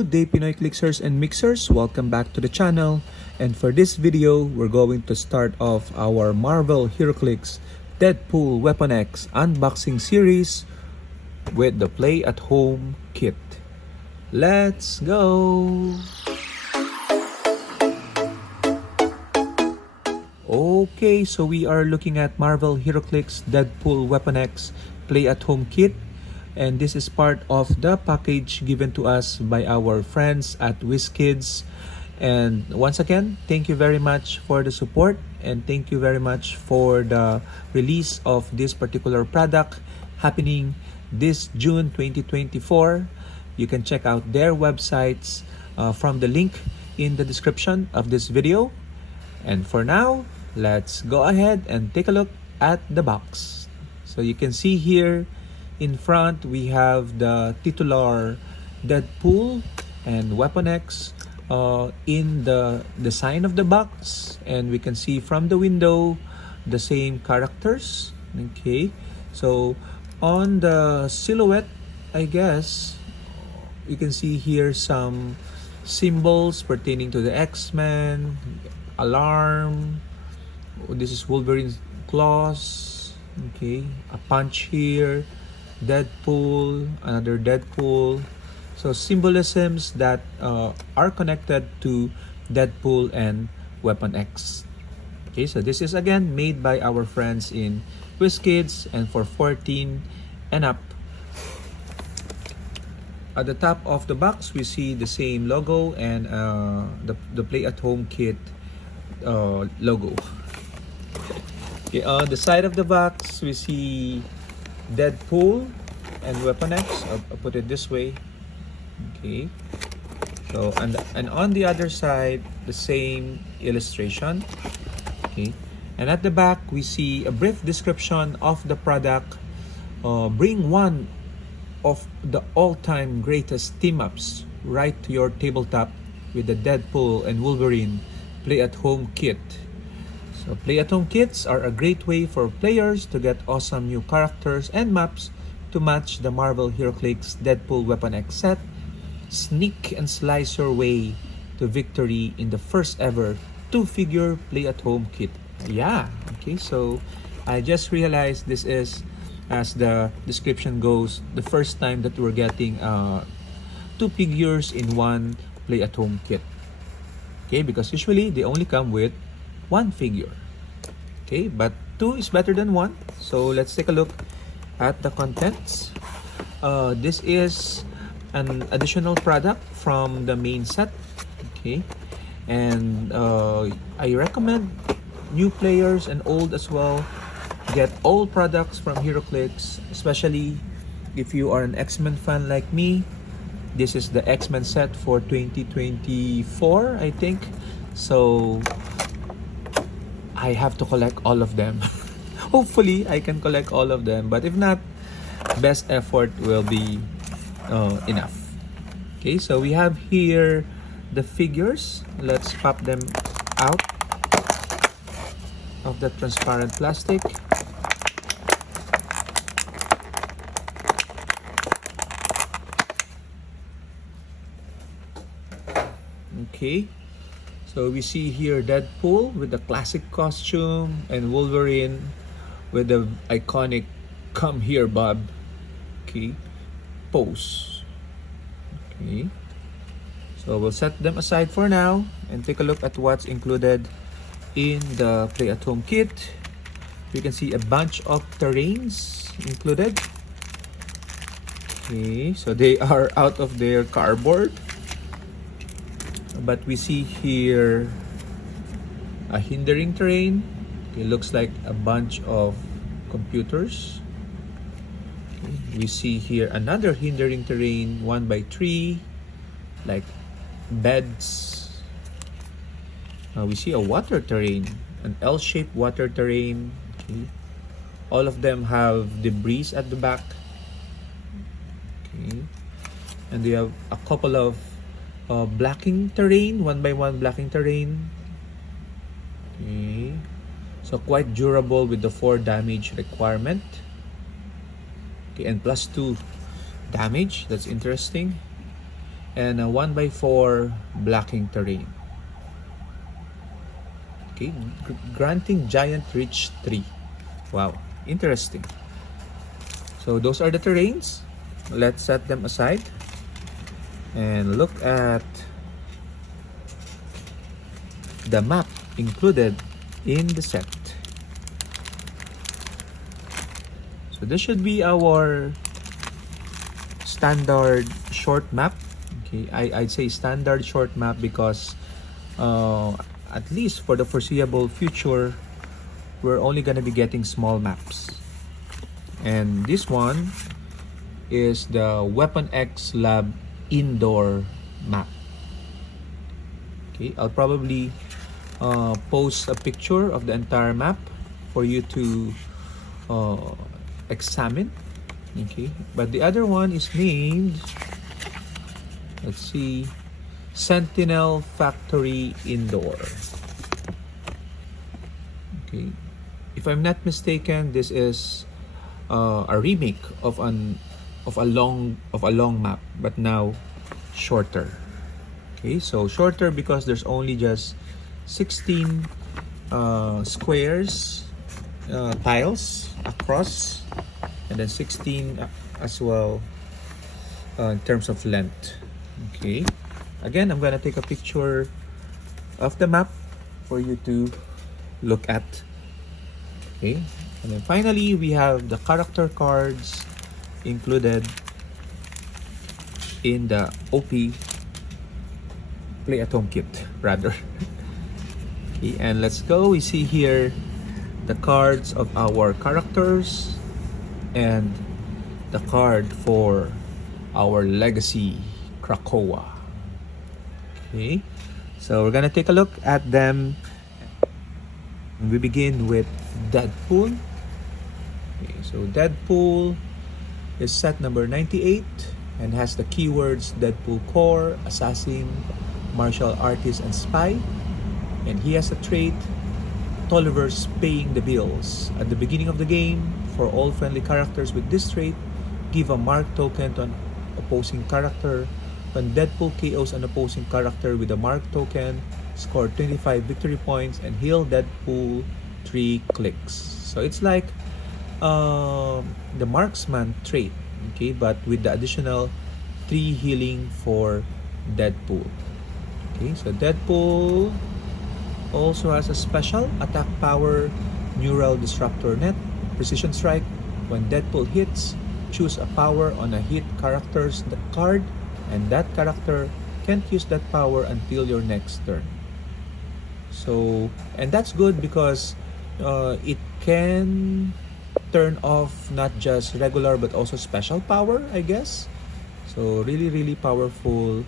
Hello DPWXers and mixers, welcome back to the channel. And for this video, we're going to start off our Marvel Heroclix Deadpool Weapon X unboxing series with the Play at Home kit. Let's go! Okay, so we are looking at Marvel Heroclix Deadpool Weapon X Play at Home kit. And this is part of the package given to us by our friends at WizKids. And once again, thank you very much for the support and thank you very much for the release of this particular product happening this June 2024. You can check out their websites from the link in the description of this video. And for now, let's go ahead and take a look at the box. So you can see here in front, we have the titular Deadpool and Weapon X in the design of the box. And we can see from the window the same characters. Okay, so on the silhouette, I guess, you can see here some symbols pertaining to the X-Men, alarm. This is Wolverine's claws. Okay, a punch here. Deadpool, another Deadpool. So symbolisms that are connected to Deadpool and Weapon X. Okay, so this is again made by our friends in WizKids and for 14 and up. At the top of the box, we see the same logo and the Play at Home kit logo. Okay, on the side of the box, we see Deadpool and Weapon X. I'll put it this way. Okay. So and on the other side, the same illustration. Okay. And at the back, we see a brief description of the product. Bring one of the all-time greatest team-ups right to your tabletop with the Deadpool and Wolverine Play at Home kit. So Play at Home kits are a great way for players to get awesome new characters and maps to match the Marvel Heroclix Deadpool Weapon X set. Sneak and slice your way to victory in the first ever 2-figure Play at Home kit. Yeah, okay, so I just realized this is, as the description goes, the first time that we're getting 2 figures in one Play at Home kit. Okay, because usually they only come with 1 figure. Okay, but 2 is better than 1. So let's take a look at the contents. This is an additional product from the main set. Okay, and I recommend new players and old as well get all products from Heroclix, especially if you are an X-Men fan like me. This is the X-Men set for 2024, I think. So I have to collect all of them. Hopefully, I can collect all of them. But if not, best effort will be enough. Okay, so we have here the figures. Let's pop them out of the transparent plastic. Okay. So we see here Deadpool with the classic costume and Wolverine with the iconic "Come here, Bob." Okay, pose. Okay, so we'll set them aside for now and take a look at what's included in the Play at Home kit. We can see a bunch of terrains included. Okay, so they are out of their cardboard. But we see here a hindering terrain. It looks like a bunch of computers. Okay. We see here another hindering terrain, 1x3, like beds. We see a water terrain, an L-shaped water terrain. Okay. All of them have debris at the back. Okay. And we have a couple of blocking terrain, 1x1 blocking terrain. Okay, so quite durable with the 4 damage requirement. Okay, and +2 damage. That's interesting. and a 1x4 blocking terrain. Okay, granting giant reach 3. Wow, interesting. So those are the terrains. Let's set them aside and look at the map included in the set. So this should be our standard short map. Okay, I'd say standard short map because at least for the foreseeable future, we're only gonna be getting small maps. And this one is the Weapon X Lab indoor map. Okay, I'll probably post a picture of the entire map for you to examine. Okay, but the other one is named, let's see, Sentinel Factory Indoor. Okay, if I'm not mistaken, this is a remake of a long map, but now shorter. Okay, so shorter because there's only just 16 squares, tiles across, and then 16 as well in terms of length. Okay, again, I'm gonna take a picture of the map for you to look at. Okay, and then finally we have the character cards included in the OP play at home kit rather. Okay, and let's go. We see here the cards of our characters and the card for our legacy Krakoa. Okay, so we're gonna take a look at them. We begin with Deadpool. Okay, so Deadpool is set number 98 and has the keywords Deadpool Core, Assassin, Martial Artist, and Spy. And he has a trait, Tolliver's Paying the Bills. At the beginning of the game, for all friendly characters with this trait, give a mark token to an opposing character. When Deadpool KOs an opposing character with a mark token, score 25 victory points and heal Deadpool 3 clicks. So it's like the marksman trait, okay, but with the additional 3 healing for Deadpool. Okay, so Deadpool also has a special attack power, Neural Disruptor Net, Precision Strike. When Deadpool hits, choose a power on a hit character's card, and that character can't use that power until your next turn. So, and that's good because it can turn off not just regular but also special power, I guess. So really powerful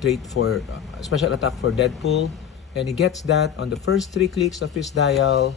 trait for special attack for Deadpool, and he gets that on the first 3 clicks of his dial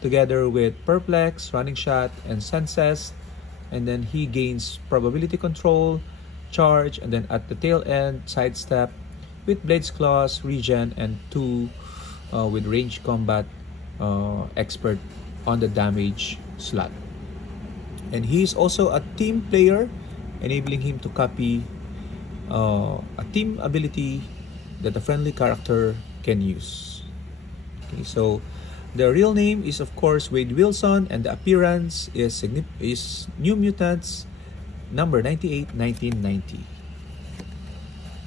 together with Perplex, Running Shot, and Senses, and then he gains probability control, charge, and then at the tail end sidestep with Blade's Claws, Regen, and 2 with range combat expert on the damage slot. And he's also a team player, enabling him to copy a team ability that a friendly character can use. Okay, so the real name is of course Wade Wilson, and the appearance is New Mutants number 98, 1990.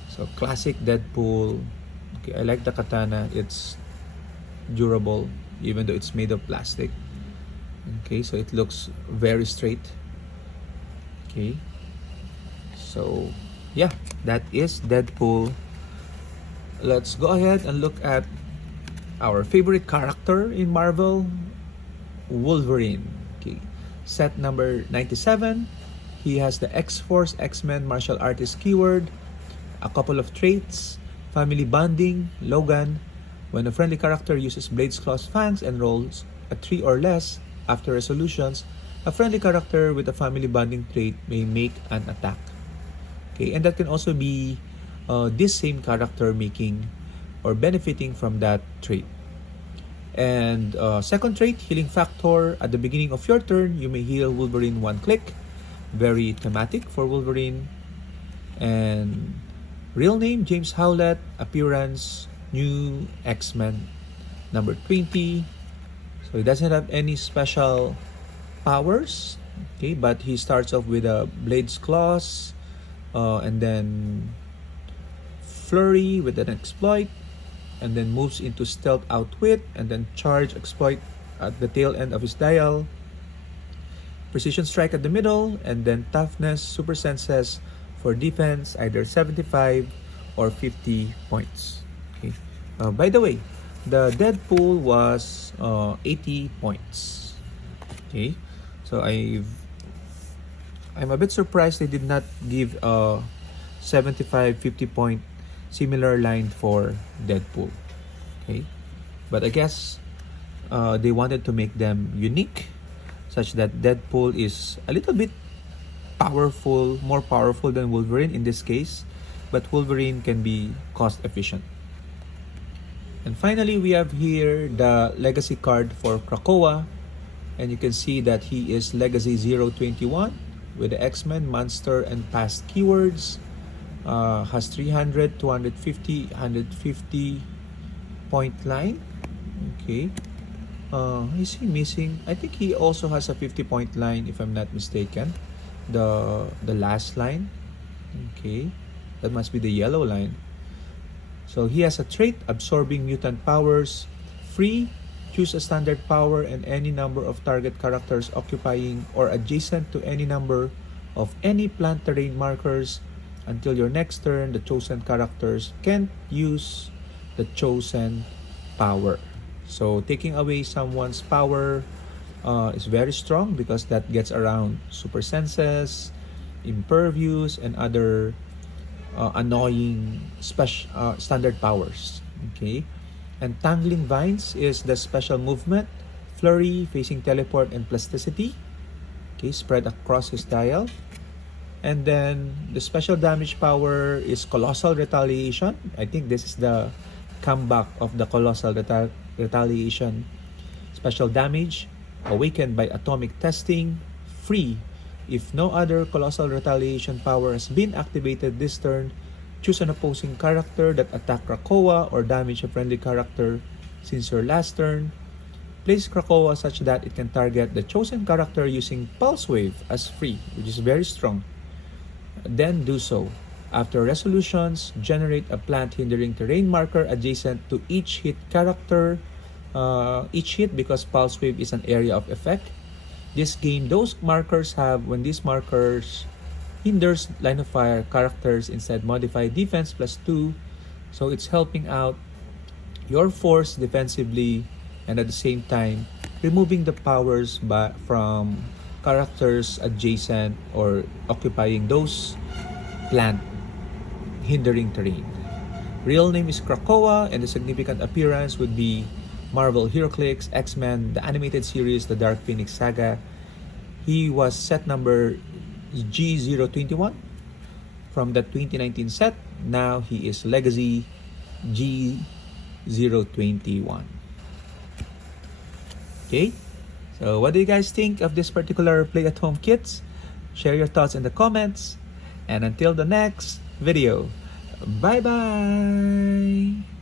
So classic Deadpool. Okay, I like the katana. It's durable even though it's made of plastic. Okay, so it looks very straight. Okay, so yeah, that is Deadpool. Let's go ahead and look at our favorite character in Marvel, Wolverine. Okay, set number 97. He has the X-Force X-Men Martial Artist keyword, a couple of traits, family bonding, Logan. When a friendly character uses Blade's Claws Fangs and rolls a 3 or less after resolutions, a friendly character with a family bonding trait may make an attack. Okay, and that can also be this same character making or benefiting from that trait. And second trait, Healing Factor. At the beginning of your turn, you may heal Wolverine 1 click. Very thematic for Wolverine. And real name James Howlett, appearance New X-Men number 20. So he doesn't have any special powers, okay, but he starts off with a Blade's Claws, and then Flurry with an exploit, and then moves into Stealth Outwit, and then Charge exploit at the tail end of his dial, Precision Strike at the middle, and then Toughness Super Senses for defense, either 75 or 50 points. Okay. By the way, the Deadpool was 80 points. Okay, so I'm a bit surprised they did not give a 75 50 point similar line for Deadpool. Okay, but I guess they wanted to make them unique, such that Deadpool is a little bit powerful, more powerful than Wolverine in this case, but Wolverine can be cost efficient. And finally, we have here the legacy card for Krakoa, and you can see that he is Legacy 021 with the X-Men, Monster, and past keywords. Has 300, 250, 150 point line. Okay. Is he missing? I think he also has a 50 point line, if I'm not mistaken. The last line. Okay, that must be the yellow line. So he has a trait, absorbing mutant powers, free, choose a standard power and any number of target characters occupying or adjacent to any number of any plant terrain markers. Until your next turn, the chosen characters can't use the chosen power. So taking away someone's power is very strong, because that gets around super senses, impervious, and other annoying standard powers. Okay, and tangling vines is the special movement, flurry, facing teleport, and plasticity. Okay, spread across his dial. And then the special damage power is colossal retaliation. I think this is the comeback of the colossal retaliation. Special damage, awakened by atomic testing, free. If no other colossal retaliation power has been activated this turn, choose an opposing character that attack Krakoa or damage a friendly character since your last turn. Place Krakoa such that it can target the chosen character using Pulse Wave as free, which is very strong. Then do so. After resolutions, generate a plant hindering terrain marker adjacent to each hit character. Each hit, because Pulse Wave is an area of effect. This game, those markers have, when these markers hinders line of fire characters, instead modify defense +2. So it's helping out your force defensively, and at the same time removing the powers from characters adjacent or occupying those plant hindering terrain. Real name is Krakoa, and the significant appearance would be Marvel Heroclix, X-Men, the animated series, the Dark Phoenix Saga. He was set number G021 from the 2019 set. Now he is Legacy G021. Okay, so what do you guys think of this particular play-at-home kits? Share your thoughts in the comments. And until the next video, bye-bye!